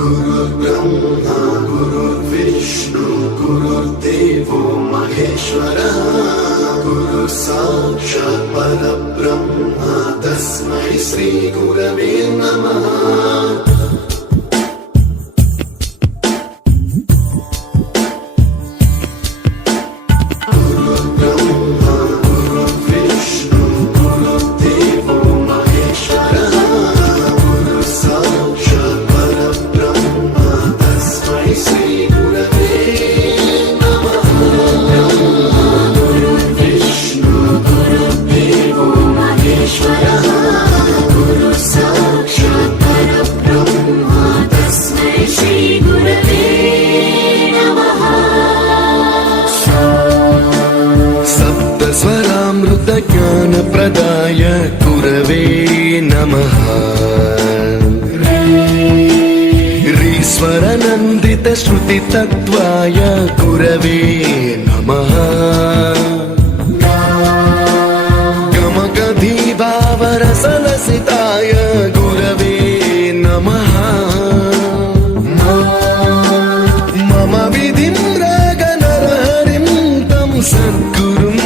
गुरुर्ब्रह्मा गुरुर्विष्णु गुरुर्देवो महेश्वरः गुरुः साक्षात् परब्रह्म तस्मै श्री गुरवे नमः। ज्ञानप्रदाय गुरवे नमः। ऋस्वरनन्दितश्रुतितत्त्वाय गुरवे नमः। गमगधीभावरसलसिताय गुरवे नमः। मम विधिं रागनरहरिं तं सद्गुरुं